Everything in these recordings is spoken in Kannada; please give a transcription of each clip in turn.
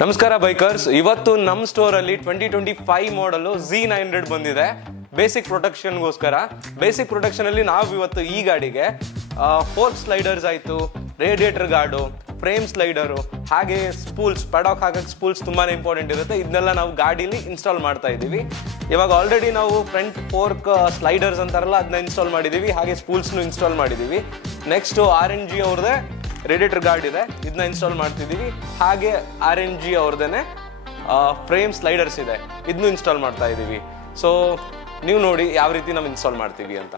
ನಮಸ್ಕಾರ ಬೈಕರ್ಸ್, ಇವತ್ತು ನಮ್ಮ ಸ್ಟೋರಲ್ಲಿ 2025 ಮಾಡಲು Z900 ಬಂದಿದೆ ಬೇಸಿಕ್ ಪ್ರೊಟೆಕ್ಷನ್ಗೋಸ್ಕರ. ಬೇಸಿಕ್ ಪ್ರೊಟೆಕ್ಷನಲ್ಲಿ ನಾವು ಇವತ್ತು ಈ ಗಾಡಿಗೆ ಫೋರ್ಕ್ ಸ್ಲೈಡರ್ಸ್ ಆಯಿತು, ರೇಡಿಯೇಟರ್ ಗಾರ್ಡು, ಫ್ರೇಮ್ ಸ್ಲೈಡರು, ಹಾಗೆ ಸ್ಪೂಲ್ಸ್, ಪೆಡಾಕ್ ಹಾಕಕ್ಕೆ ಸ್ಪೂಲ್ಸ್ ತುಂಬಾ ಇಂಪಾರ್ಟೆಂಟ್ ಇರುತ್ತೆ. ಇದನ್ನೆಲ್ಲ ನಾವು ಗಾಡೀಲಿ ಇನ್ಸ್ಟಾಲ್ ಮಾಡ್ತಾ ಇದ್ದೀವಿ. ಇವಾಗ ಆಲ್ರೆಡಿ ನಾವು ಫ್ರಂಟ್ ಫೋರ್ಕ್ ಸ್ಲೈಡರ್ಸ್ ಅಂತಾರಲ್ಲ ಅದನ್ನ ಇನ್ಸ್ಟಾಲ್ ಮಾಡಿದ್ದೀವಿ, ಹಾಗೆ ಸ್ಪೂಲ್ಸ್ನು ಇನ್ಸ್ಟಾಲ್ ಮಾಡಿದ್ದೀವಿ. ನೆಕ್ಸ್ಟು RNG ಅವ್ರದ್ದೇ ರೇಡಿಯೇಟರ್ ಗಾರ್ಡ್ ಇದೆ, ಇದನ್ನ ಇನ್ಸ್ಟಾಲ್ ಮಾಡ್ತಿದ್ದೀವಿ. ಹಾಗೆ RNG ಅವ್ರದ್ದೇನೆ ಫ್ರೇಮ್ ಸ್ಲೈಡರ್ಸ್ ಇದೆ, ಇದನ್ನು ಇನ್ಸ್ಟಾಲ್ ಮಾಡ್ತಾ ಇದ್ದೀವಿ. ಸೊ ನೀವು ನೋಡಿ ಯಾವ ರೀತಿ ನಾವು ಇನ್ಸ್ಟಾಲ್ ಮಾಡ್ತೀವಿ ಅಂತ.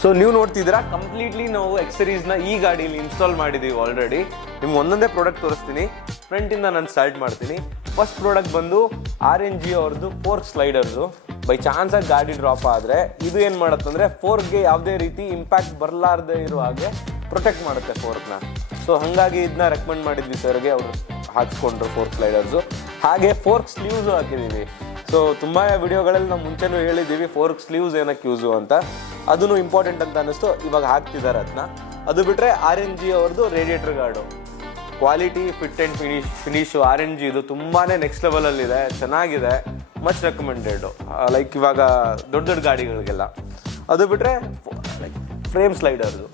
ಸೊ ನೀವು ನೋಡ್ತಿದ್ದೀರಾ, ಕಂಪ್ಲೀಟ್ಲಿ ನಾವು ಎಕ್ಸರೀಸ್ನ ಈ ಗಾಡೀಲಿ ಇನ್ಸ್ಟಾಲ್ ಮಾಡಿದ್ದೀವಿ ಆಲ್ರೆಡಿ. ನಿಮ್ಗೆ ಒಂದೊಂದೇ ಪ್ರಾಡಕ್ಟ್ ತೋರಿಸ್ತೀನಿ. ಫ್ರಂಟಿಂದ ನಾನು ಸ್ಟಾರ್ಟ್ ಮಾಡ್ತೀನಿ. ಫಸ್ಟ್ ಪ್ರಾಡಕ್ಟ್ ಬಂದು RNG ಅವ್ರದ್ದು ಫೋರ್ಕ್ ಸ್ಲೈಡರ್ಸು. ಬೈ ಚಾನ್ಸಾಗಿ ಗಾಡಿ ಡ್ರಾಪ್ ಆದರೆ ಇದು ಏನು ಮಾಡುತ್ತಂದರೆ ಫೋರ್ಕ್ಗೆ ಯಾವುದೇ ರೀತಿ ಇಂಪ್ಯಾಕ್ಟ್ ಬರಲಾರ್ದೇ ಇರೋ ಹಾಗೆ ಪ್ರೊಟೆಕ್ಟ್ ಮಾಡುತ್ತೆ ಫೋರ್ಕ್ನ. ಸೊ ಹಾಗಾಗಿ ಇದನ್ನ ರೆಕಮೆಂಡ್ ಮಾಡಿದ್ವಿ ಸರ್ಗೆ, ಅವರು ಹಾಕ್ಸ್ಕೊಂಡ್ರು ಫೋರ್ಕ್ ಸ್ಲೈಡರ್ಸು. ಹಾಗೆ ಫೋರ್ಕ್ ಸ್ಲೀವ್ಸು ಹಾಕಿದ್ದೀವಿ. ಸೊ ತುಂಬ ವಿಡಿಯೋಗಳಲ್ಲಿ ನಾವು ಮುಂಚೆನೂ ಹೇಳಿದ್ದೀವಿ ಫೋರ್ಕ್ ಸ್ಲೀವ್ಸ್ ಏನಕ್ಕೆ ಯೂಸು ಅಂತ, ಅದೂ ಇಂಪಾರ್ಟೆಂಟ್ ಅಂತ ಅನ್ನಿಸ್ತು, ಇವಾಗ ಹಾಕ್ತಿದ್ದಾರೆ ಅದನ್ನ. ಅದು ಬಿಟ್ಟರೆ RNG ಅವ್ರದ್ದು radiator guard quality, fit and finish RNG ಇದು ತುಂಬಾ ನೆಕ್ಸ್ಟ್ ಲೆವೆಲಲ್ಲಿದೆ, ಚೆನ್ನಾಗಿದೆ, ಮಚ್ ರೆಕಮೆಂಡೆಡು. ಲೈಕ್ ಇವಾಗ ದೊಡ್ಡ ದೊಡ್ಡ ಗಾಡಿಗಳಿಗೆಲ್ಲ. ಅದು ಬಿಟ್ಟರೆ ಫ್ರೇಮ್ ಸ್ಲೈಡರ್ಸು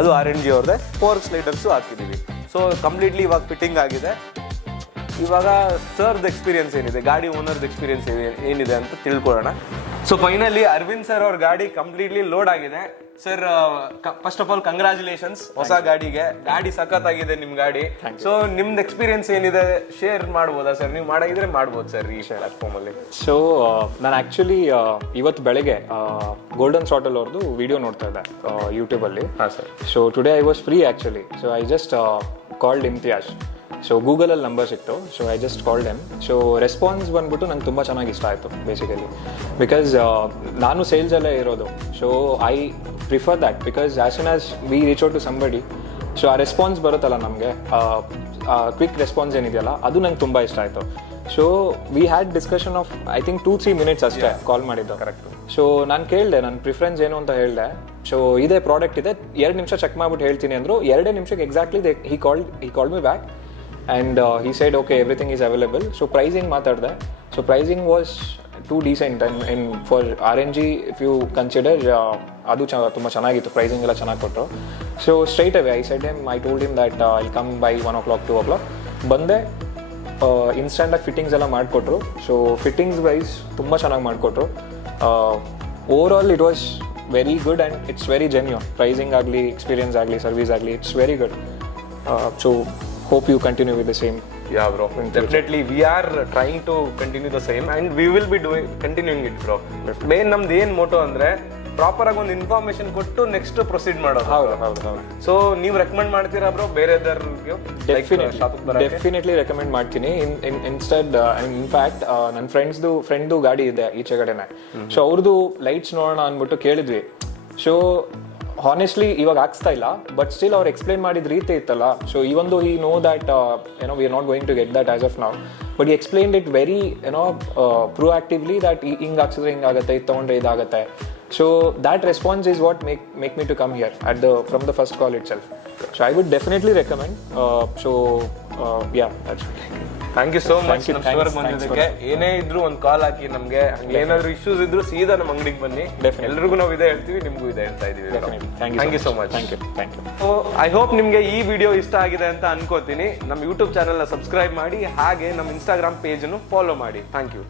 ಅದು RNG ಅವ್ರದ್ದೇ, ಫೋರ್ಕ್ ಸ್ಲೈಡರ್ಸು ಹಾಕಿದ್ದೀವಿ. ಸೊ ಕಂಪ್ಲೀಟ್ಲಿ ಇವಾಗ ಫಿಟ್ಟಿಂಗ್ ಆಗಿದೆ. ಇವಾಗ ಸರ್ದು ಎಕ್ಸ್ಪೀರಿಯನ್ಸ್ ಏನಿದೆ, ಗಾಡಿ ಓನರ್ದು ಎಕ್ಸ್ಪೀರಿಯನ್ಸ್ ಏನಿದೆ ಅಂತ ತಿಳ್ಕೊಳ್ಳೋಣ. ಸೊ ಫೈನಲಿ ಅರವಿಂದ್ ಸರ್ ಅವ್ರ ಗಾಡಿ ಕಂಪ್ಲೀಟ್ಲಿ ಲೋಡ್ ಆಗಿದೆ. Sir first of all congratulations ಹೊಸ ಗಾಡಿಗೆ. ಗಾಡಿ ಸಖತ್ತಾಗಿದೆ ನಿಮ್ಮ ಗಾಡಿ. ಸೊ ನಿಮ್ದು ಎಕ್ಸ್ಪೀರಿಯನ್ಸ್ ಏನಿದೆ ಶೇರ್ ಮಾಡ್ಬೋದಾ ಸರ್? ನೀವು ಮಾಡಿದ್ರೆ ಮಾಡ್ಬೋದು ಸರ್ ಈ ಪ್ಲಾಟ್ಫಾರ್ಮಲ್ಲಿ. ಸೊ ನಾನು ಆ್ಯಕ್ಚುಲಿ ಇವತ್ತು ಬೆಳಗ್ಗೆ ಗೋಲ್ಡನ್ ಥ್ರಾಟಲ್ ಅವ್ರದ್ದು ವಿಡಿಯೋ ನೋಡ್ತಾ ಇದ್ದೆ ಯೂಟ್ಯೂಬಲ್ಲಿ. ಹಾಂ sir. So today I was free actually. So I just called Imtiaz. So ಗೂಗಲಲ್ಲಿ ನಂಬರ್ ಸಿಕ್ತು. So I just called them. So response ಬಂದ್ಬಿಟ್ಟು ನಂಗೆ ತುಂಬ ಚೆನ್ನಾಗಿ ಇಷ್ಟ ಆಯಿತು ಬೇಸಿಕಲಿ. ಬಿಕಾಸ್ ನಾನು ಸೇಲ್ಸಲ್ಲೇ ಇರೋದು. So I prefer that because as soon as we reach out to somebody, so ಆ ರೆಸ್ಪಾನ್ಸ್ ಬರುತ್ತಲ್ಲ ನಮಗೆ, ಕ್ವಿಕ್ ರೆಸ್ಪಾನ್ಸ್ ಏನಿದೆಯಲ್ಲ ಅದು ನಂಗೆ ತುಂಬ ಇಷ್ಟ ಆಯಿತು. So we had discussion of I think 2-3 minutes ಅಷ್ಟೇ ಕಾಲ್ ಮಾಡಿದ್ದು. ಕರೆಕ್ಟು. ಸೊ ನಾನು ಕೇಳಿದೆ ನನ್ನ ಪ್ರಿಫರೆನ್ಸ್ ಏನು ಅಂತ ಹೇಳಿದೆ. ಸೊ ಇದೇ ಪ್ರಾಡಕ್ಟ್ ಇದೆ, 2 ನಿಮಿಷ ಚೆಕ್ ಮಾಡ್ಬಿಟ್ಟು ಹೇಳ್ತೀನಿ ಅಂದರು. 2 ನಿಮಿಷಕ್ಕೆ exactly he called me back and he said okay, everything is available. So pricing matadde. So pricing was too decent, and for RNG if you consider adu tumba chanagitu, pricing ella chanagi kotru. So straight away I told him that I'll come by 1 o'clock 2 o'clock. Bande instant fittings ella madkotru. So fittings wise tumba chanagi madkotru. Overall it was very good and it's very genuine. Pricing agli, experience agli, service agli, it's very good. So hope you continue with the same. Yeah bro, definitely we are trying to continue the same and we will be continuing it bro. Main ನಮ್ದು ಏನು ಮೋಟೋ ಅಂದರೆ ಪ್ರಾಪರ್ ಆಗಿ ಒಂದು ಇನ್ಫಾರ್ಮೇಶನ್ ಕೊಟ್ಟು ನೆಕ್ಸ್ಟ್ ಪ್ರೊಸೀಡ್ ಮಾಡೋದು. ಹೌದು. ಸೊ ನೀವು ರೆಕಮೆಂಡ್ ಮಾಡ್ತೀರಾ ಬ್ರೋ ಬೇರೆದವ್ರಿಗೆ? ಡೆಫಿನೆಟ್ಲಿ ರೆಕಮೆಂಡ್ ಮಾಡ್ತೀನಿ. ಇನ್ಸ್ಟೆಡ್ ಇನ್ಫ್ಯಾಕ್ಟ್ ನನ್ನ ಫ್ರೆಂಡ್ದು ಗಾಡಿ ಇದೆ ಈಚೆ ಕಡೆನೆ. ಸೊ ಅವ್ರದ್ದು ಲೈಟ್ಸ್ ನೋಡೋಣ ಅಂದ್ಬಿಟ್ಟು ಕೇಳಿದ್ವಿ. ಸೊ ಹಾನೆಸ್ಟ್ಲಿ ಇವಾಗ ಆಗ್ತಾ ಇಲ್ಲ, ಬಟ್ ಸ್ಟಿಲ್ ಅವ್ರು ಎಕ್ಸ್ಪ್ಲೈನ್ ಮಾಡಿದ ರೀತಿ ಇತ್ತಲ್ಲ. So even though he know that we are not going to get that as of now, but he explained it very proactively that ಹಿಂಗೆ ಹಾಕ್ಸಿದ್ರೆ ಹಿಂಗಾಗುತ್ತೆ, ಇದು ತೊಗೊಂಡ್ರೆ ಇದಾಗುತ್ತೆ. So that response is what make me to come here from the first call itself. So I would definitely recommend. So ya, thank you so much you, ನಮ್ಮ thanks, ಸ್ಟೋರ್ಗೆ ಬಂದಿದ್ದಕ್ಕೆ. ಏನೇ ಇದ್ರು ಒಂದು ಕಾಲ್ ಹಾಕಿ ನಮಗೆ, ಏನಾದ್ರು ಇಶ್ಯೂಸ್ ಇದ್ರು ಸೀದಾ ನಮ್ಮ ಅಂಗಡಿಗೆ ಬನ್ನಿ. ಎಲ್ರಿಗೂ ನಾವು ಇದೇ ಹೇಳ್ತೀವಿ, ನಿಮಗೂ ಇದೇ ಹೇಳ್ತಾ ಇದೀವಿ. Thank you so much. Thank you. I hope ನಿಮಗೆ ಈ ವಿಡಿಯೋ ಇಷ್ಟ ಆಗಿದೆ ಅಂತ ಅನ್ಕೋತೀನಿ. ನಮ್ಮ ಯೂಟ್ಯೂಬ್ ಚಾನೆಲ್ನ ಸಬ್ಸ್ಕ್ರೈಬ್ ಮಾಡಿ, ಹಾಗೆ ನಮ್ಮ ಇನ್ಸ್ಟಾಗ್ರಾಮ್ ಪೇಜನ್ನು ಫಾಲೋ ಮಾಡಿ. Thank you.